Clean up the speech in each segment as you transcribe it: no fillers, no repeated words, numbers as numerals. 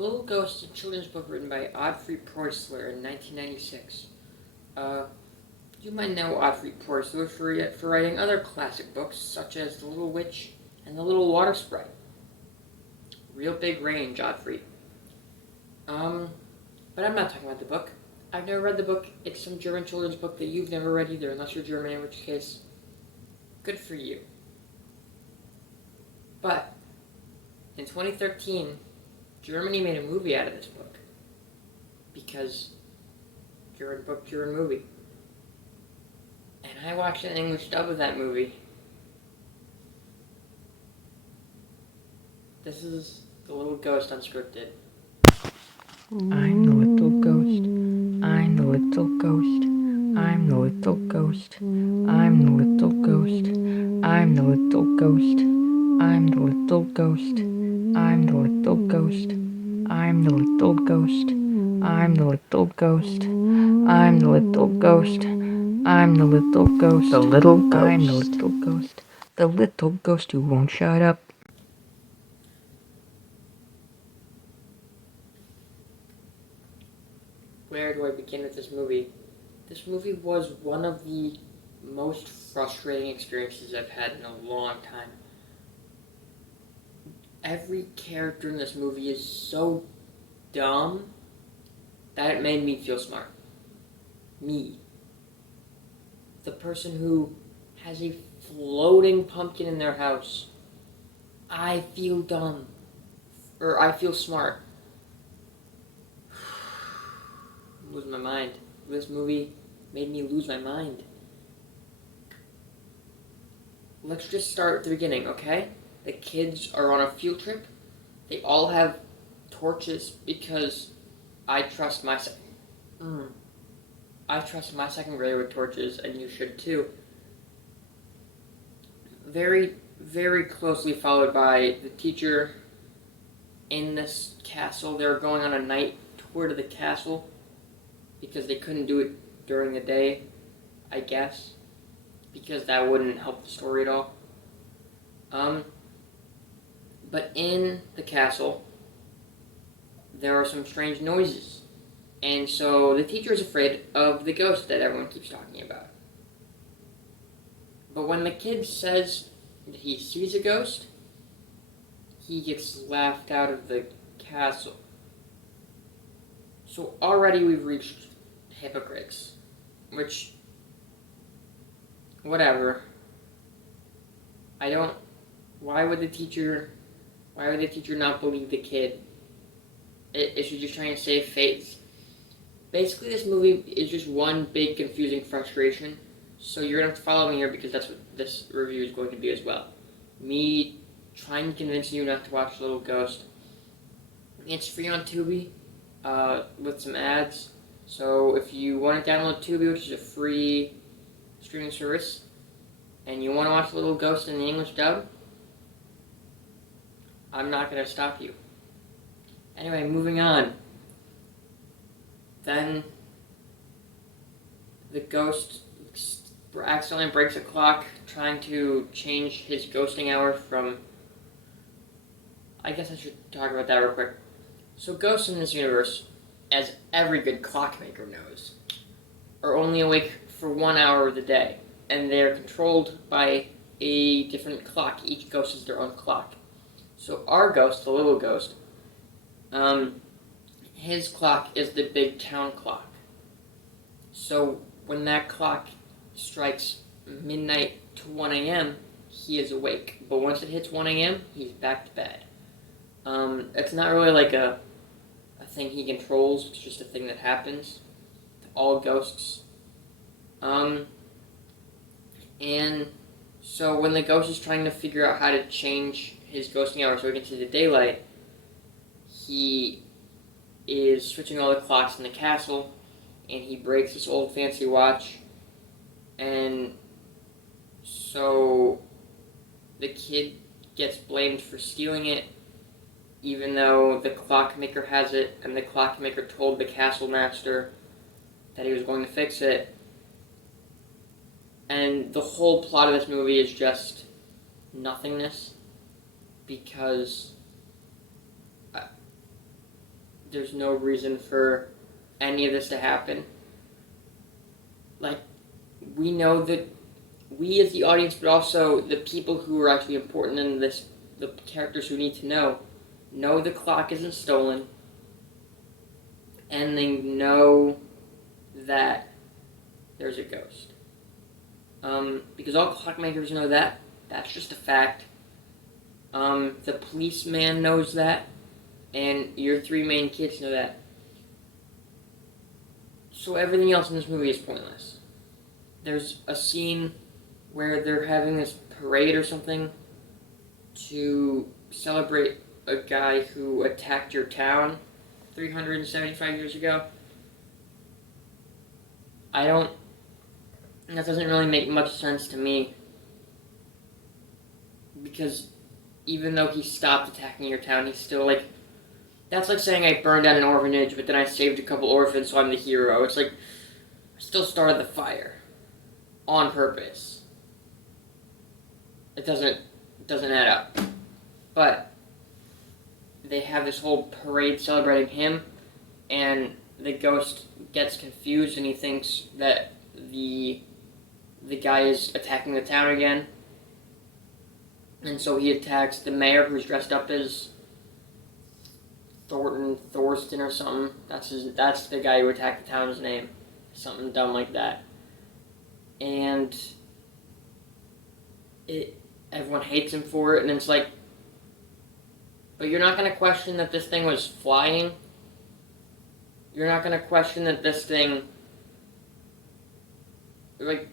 The Little Ghost, a children's book written by Godfrey Preussler in 1996. You might know Godfrey Preussler for writing other classic books such as The Little Witch and The Little Water Sprite. Real big range, Godfrey. But I'm not talking about the book. I've never read the book. It's some German children's book that you've never read either, unless you're German, in which case, good for you. But, in 2013, Germany made a movie out of this book. Because, German book, German movie. And I watched an English dub of that movie. This is The Little Ghost Unskripted. I'm the little ghost. I'm the little ghost. I'm the little ghost. I'm the little ghost. I'm the little ghost. I'm the little ghost. I'm the little ghost. I'm the little ghost. I'm the little ghost. I'm the little ghost. I'm the little ghost. The little ghost. I'm the little ghost. The little ghost who won't shut up. Where do I begin with this movie? This movie was one of the most frustrating experiences I've had in a long time. Every character in this movie is so dumb that it made me feel smart. Me. The person who has a floating pumpkin in their house. I feel dumb. Or I feel smart. I'm losing my mind. This movie made me lose my mind. Let's just start at the beginning, okay? The kids are on a field trip. They all have torches because I trust my second grader with torches, and you should too. Very, very closely followed by the teacher in this castle. They're going on a night tour to the castle because they couldn't do it during the day, I guess, because that wouldn't help the story at all. But in the castle, there are some strange noises. And so the teacher is afraid of the ghost that everyone keeps talking about. But when the kid says he sees a ghost, he gets laughed out of the castle. So already we've reached hypocrites. Which, whatever. Why would the teacher not believe the kid? Is she just trying to save face? Basically, this movie is just one big confusing frustration. So you're going to have to follow me here because that's what this review is going to be as well. Me trying to convince you not to watch Little Ghost. It's free on Tubi with some ads. So if you want to download Tubi, which is a free streaming service, and you want to watch Little Ghost in the English dub, I'm not going to stop you. Anyway, moving on. Then the ghost accidentally breaks a clock trying to change his ghosting hour from... I guess I should talk about that real quick. So ghosts in this universe, as every good clockmaker knows, are only awake for 1 hour of the day, and they're controlled by a different clock. Each ghost has their own clock. So our ghost, the little ghost, his clock is the big town clock. So when that clock strikes midnight to 1 a.m., he is awake. But once it hits 1 a.m., he's back to bed. It's not really like a thing he controls, it's just a thing that happens to all ghosts. And so when the ghost is trying to figure out how to change his ghosting hour so he can see the daylight, he is switching all the clocks in the castle, and he breaks this old fancy watch, and so the kid gets blamed for stealing it, even though the clockmaker has it, and the clockmaker told the castle master that he was going to fix it. And the whole plot of this movie is just nothingness, because there's no reason for any of this to happen. Like, we know that we as the audience, but also the people who are actually important in this, the characters who need to know the clock isn't stolen, and they know that there's a ghost. Because all clockmakers know that. That's just a fact. The policeman knows that, and your three main kids know that. So everything else in this movie is pointless. There's a scene where they're having this parade or something to celebrate a guy who attacked your town 375 years ago. That doesn't really make much sense to me. Because even though he stopped attacking your town, he's still like... That's like saying I burned down an orphanage, but then I saved a couple orphans, so I'm the hero. It's like, I still started the fire. On purpose. It doesn't add up. But they have this whole parade celebrating him, and the ghost gets confused and he thinks that the guy is attacking the town again. And so he attacks the mayor, who's dressed up as Thorsten or something. That's the guy who attacked the town's name. Something dumb like that. And everyone hates him for it, and it's like, but you're not going to question that this thing was flying. You're not going to question that this thing, like,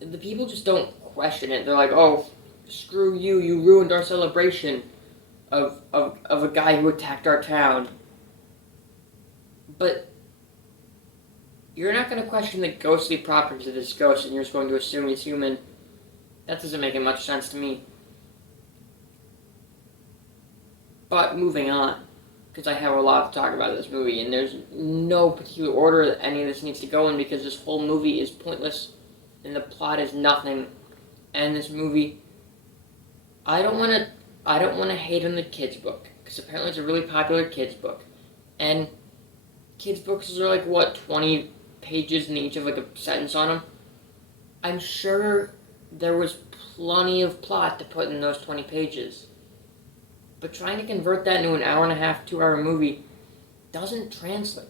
the people just don't question it. They're like, oh, screw you, you ruined our celebration of a guy who attacked our town. But you're not going to question the ghostly properties of this ghost, and you're just going to assume he's human. That doesn't make much sense to me. But moving on, because I have a lot to talk about this movie, and there's no particular order that any of this needs to go in, because this whole movie is pointless, and the plot is nothing. And this movie, I don't want to hate on the kids' book, because apparently it's a really popular kids' book, and kids' books are like, what, 20 pages and each have like a sentence on them? I'm sure there was plenty of plot to put in those 20 pages. But trying to convert that into an hour and a half, 2-hour movie doesn't translate.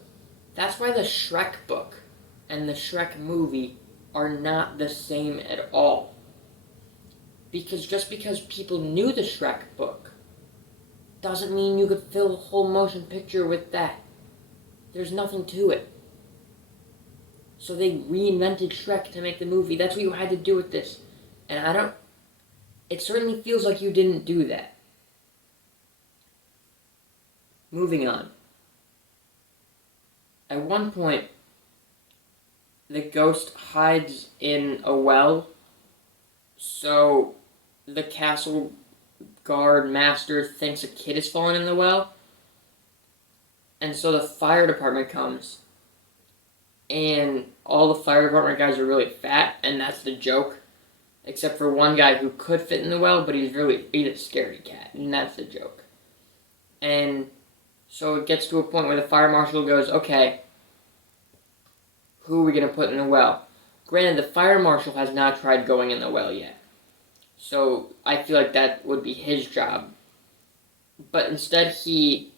That's why the Shrek book and the Shrek movie are not the same at all. Because just because people knew the Shrek book doesn't mean you could fill a whole motion picture with that. There's nothing to it. So they reinvented Shrek to make the movie. That's what you had to do with this. And it certainly feels like you didn't do that. Moving on. At one point, the ghost hides in a well, so the castle guard master thinks a kid has fallen in the well, and so the fire department comes, and all the fire department guys are really fat, and that's the joke, except for one guy who could fit in the well, but he's a scaredy cat, and that's the joke. And so it gets to a point where the fire marshal goes, okay, who are we going to put in the well? Granted, the fire marshal has not tried going in the well yet. So I feel like that would be his job. But instead he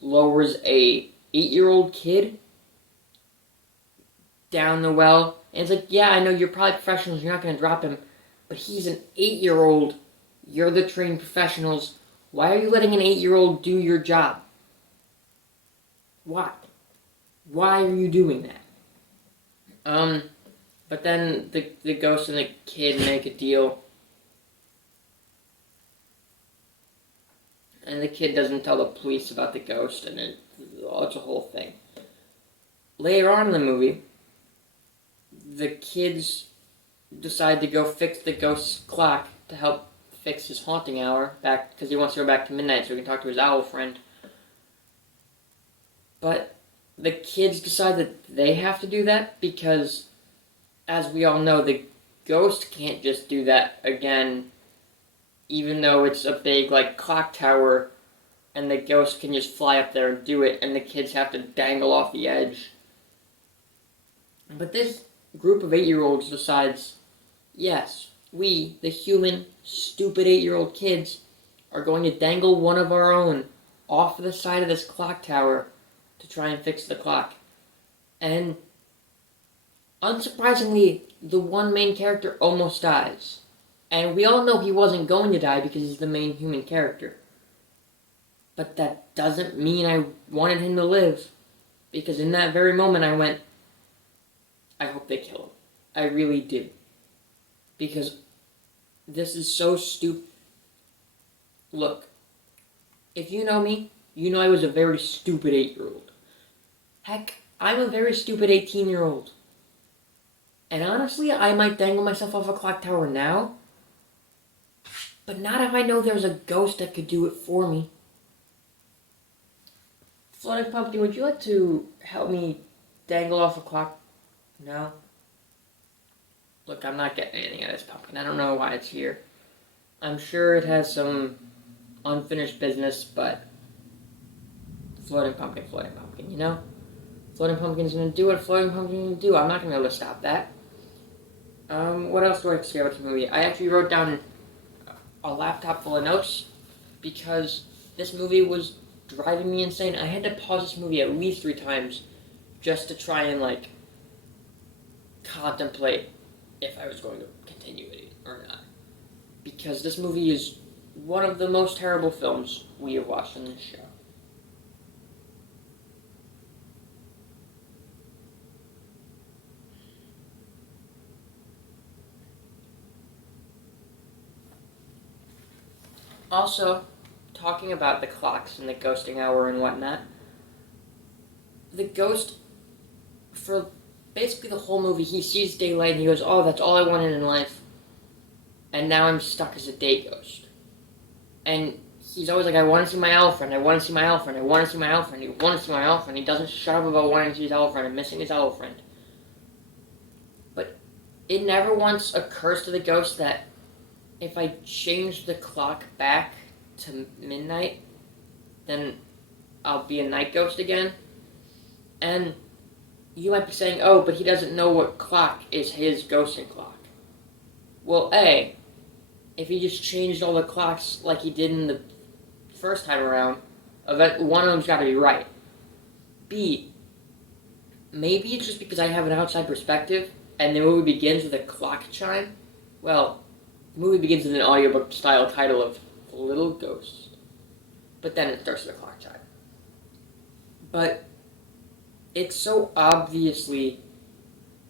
lowers a 8-year-old kid down the well. And it's like, yeah, I know you're probably professionals, you're not going to drop him. But he's an 8-year-old. You're the trained professionals. Why are you letting an 8-year-old do your job? Why? Why are you doing that? But then the ghost and the kid make a deal. And the kid doesn't tell the police about the ghost, and it's a whole thing. Later on in the movie, the kids decide to go fix the ghost's clock to help fix his haunting hour back, because he wants to go back to midnight so he can talk to his owl friend. But the kids decide that they have to do that because, as we all know, the ghost can't just do that again even though it's a big, like, clock tower, and the ghost can just fly up there and do it, and the kids have to dangle off the edge. But this group of 8-year-olds decides, yes, we, the human, stupid 8-year-old kids, are going to dangle one of our own off the side of this clock tower to try and fix the clock. And unsurprisingly, the one main character almost dies. And we all know he wasn't going to die because he's the main human character. But that doesn't mean I wanted him to live. Because in that very moment I went, I hope they kill him. I really do. Because this is so stupid. Look, if you know me, you know I was a very stupid 8-year-old. Heck, I'm a very stupid 18-year-old. And honestly, I might dangle myself off a clock tower now. But not if I know there's a ghost that could do it for me. Floating Pumpkin, would you like to help me dangle off a clock? No? Look, I'm not getting anything out of this pumpkin. I don't know why it's here. I'm sure it has some unfinished business, but Floating Pumpkin, you know? Floating Pumpkin's gonna do what Floating Pumpkin's gonna do. I'm not gonna be able to stop that. What else do I have to say about this movie? I actually wrote down a laptop full of notes because this movie was driving me insane. I had to pause this movie at least 3 times just to try and, like, contemplate if I was going to continue it or not. Because this movie is one of the most terrible films we have watched on this show. Also, talking about the clocks and the ghosting hour and whatnot, the ghost, for basically the whole movie, he sees daylight and he goes, oh, that's all I wanted in life. And now I'm stuck as a day ghost. And he's always like, I want to see my owl friend, I want to see my owl friend, I want to see my owl friend, I want to see my owl friend. He doesn't shut up about wanting to see his owl friend and missing his owl friend. But it never once occurs to the ghost that if I change the clock back to midnight, then I'll be a night ghost again. And you might be saying, oh, but he doesn't know what clock is his ghosting clock. Well, A, if he just changed all the clocks like he did in the first time around, one of them's got to be right. B, maybe it's just because I have an outside perspective, and the movie begins with a clock chime. Well, the movie begins with an audiobook-style title of Little Ghost. But then it starts with a clock chime. But it's so obviously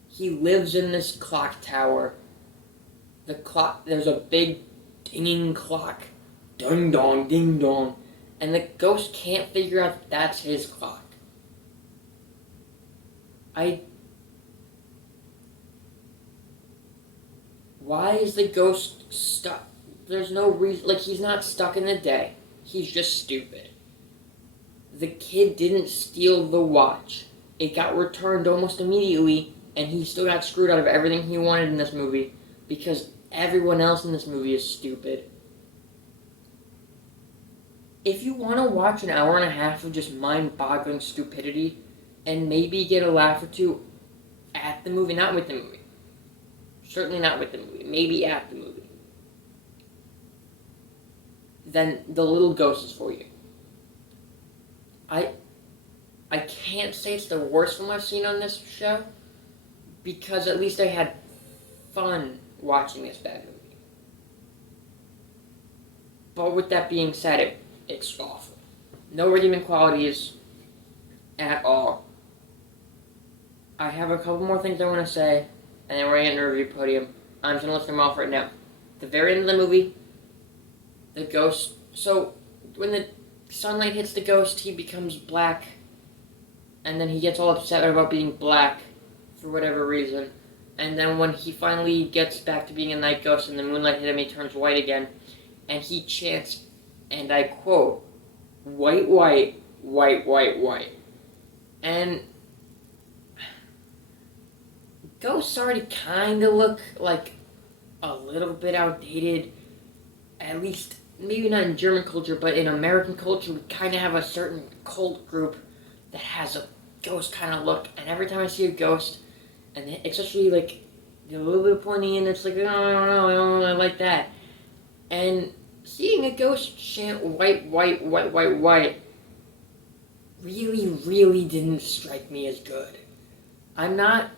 he lives in this clock tower. The clock, there's a big dinging clock. Ding dong, ding dong. And the ghost can't figure out that that's his clock. Why is the ghost stuck? There's no reason, like, he's not stuck in the day. He's just stupid. The kid didn't steal the watch. It got returned almost immediately, and he still got screwed out of everything he wanted in this movie because everyone else in this movie is stupid. If you want to watch an hour and a half of just mind-boggling stupidity and maybe get a laugh or two at the movie, not with the movie. Certainly not with the movie. Maybe at the movie. Then The Little Ghost is for you. I can't say it's the worst film I've seen on this show, because at least I had fun watching this bad movie. But with that being said, it's awful. No redeeming qualities at all. I have a couple more things I want to say, and then we're going to get into a review podium. I'm just going to list them off right now. The very end of the movie, the ghost... So, when the sunlight hits the ghost, he becomes black, and then he gets all upset about being black for whatever reason. And then when he finally gets back to being a night ghost and the moonlight hit him, he turns white again, and he chants, and I quote, white, white, white, white, white. And ghosts already kind of look like a little bit outdated, at least maybe not in German culture, but in American culture, we kind of have a certain cult group that has a ghost kind of look. And every time I see a ghost, and especially like a little bit pointy, and it's like, oh, I don't know, I don't really like that. And seeing a ghost chant white, white, white, white, white really, really didn't strike me as good. I'm not.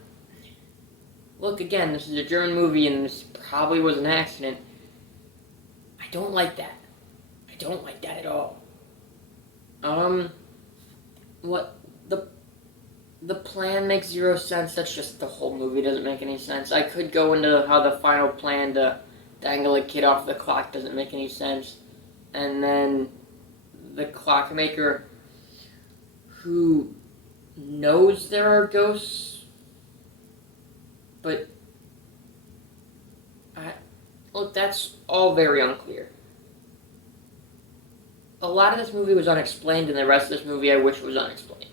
Look, again, this is a German movie, and this probably was an accident. I don't like that. I don't like that at all. What the plan makes zero sense. That's just the whole movie doesn't make any sense. I could go into how the final plan to dangle a kid off the clock doesn't make any sense, and then the clockmaker who knows there are ghosts, but look, that's all very unclear. A lot of this movie was unexplained, and the rest of this movie I wish was unexplained.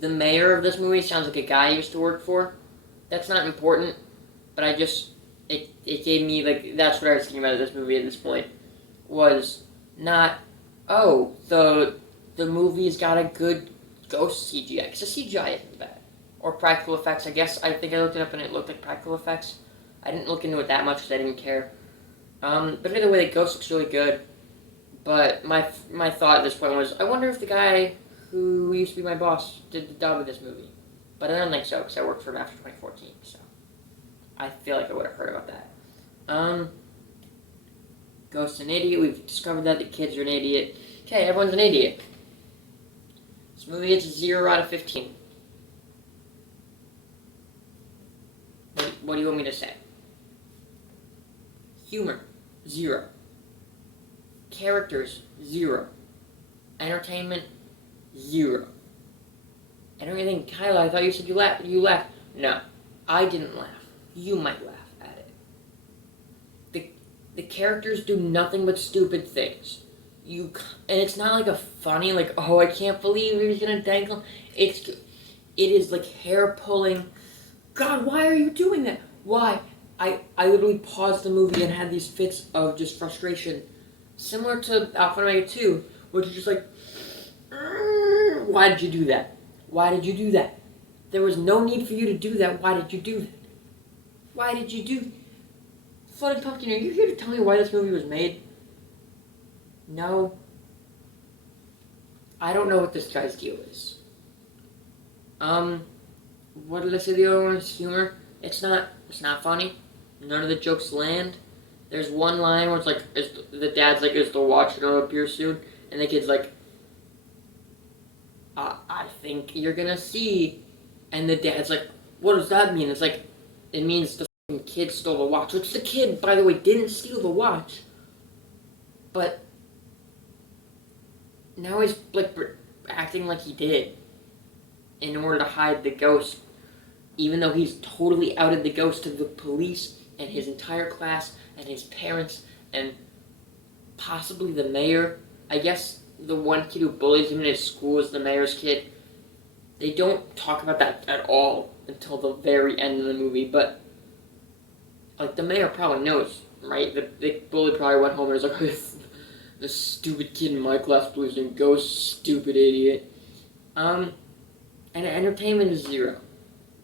The mayor of this movie sounds like a guy I used to work for. That's not important, but it gave me, like, that's what I was thinking about this movie at this point, was not, oh, the movie's got a good ghost CGI, because the CGI isn't bad. Or practical effects, I guess. I think I looked it up and it looked like practical effects. I didn't look into it that much because I didn't care. But either way, the ghost looks really good. But my thought at this point was, I wonder if the guy who used to be my boss did the dub of this movie. But I don't think so, because I worked for him after 2014, so I feel like I would have heard about that. Ghost's an idiot. We've discovered that the kids are an idiot. Okay, everyone's an idiot. This movie gets 0 out of 15. What do you want me to say? Humor, 0. Characters, 0. Entertainment, 0. I don't even think, Kyla, I thought you said you laughed. No, I didn't laugh. You might laugh at it. The characters do nothing but stupid things. And it's not like a funny, like, oh, I can't believe he was gonna dangle. It is like hair pulling. God, why are you doing that? Why? I literally paused the movie and had these fits of just frustration. Similar to Alpha and Omega 2, which is just like, why did you do that? Why did you do that? There was no need for you to do that. Why did you do that? Why did you do... Floating Pumpkin, are you here to tell me why this movie was made? No. I don't know what this guy's deal is. What did I say the other one is? Humor? It's not funny. None of the jokes land. There's one line where it's like, the dad's like, is the watch gonna appear soon? And the kid's like, I think you're gonna see. And the dad's like, what does that mean? It's like, it means the fucking kid stole the watch. Which the kid, by the way, didn't steal the watch. But now he's like acting like he did in order to hide the ghost, even though he's totally outed the ghost to the police and his entire class and his parents and possibly the mayor. I guess the one kid who bullies him in his school is the mayor's kid. They don't talk about that at all until the very end of the movie, but like the mayor probably knows, right? The bully probably went home and was like, this stupid kid in my class believes in ghosts, stupid idiot. And entertainment is 0.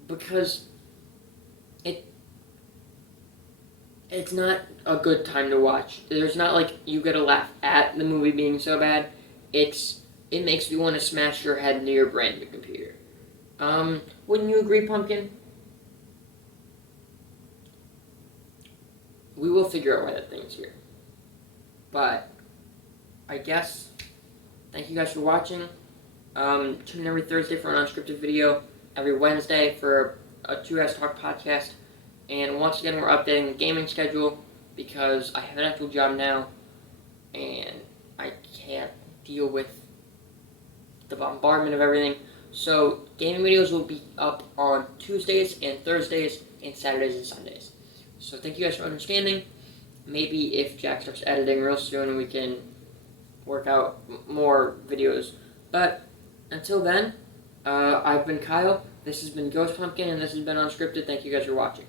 Because it's not a good time to watch. There's not like you get a laugh at the movie being so bad. It makes you want to smash your head into your brand new computer. Wouldn't you agree, Pumpkin? We will figure out why that thing's here. But I guess thank you guys for watching. Tune in every Thursday for an unscripted video. Every Wednesday for a 2S Talk podcast. And once again, we're updating the gaming schedule because I have an actual job now and I can't deal with the bombardment of everything. So gaming videos will be up on Tuesdays and Thursdays and Saturdays and Sundays. So thank you guys for understanding. Maybe if Jack starts editing real soon, we can work out more videos. But until then, I've been Kyle, this has been Ghost Pumpkin, and this has been Unskripted. Thank you guys for watching.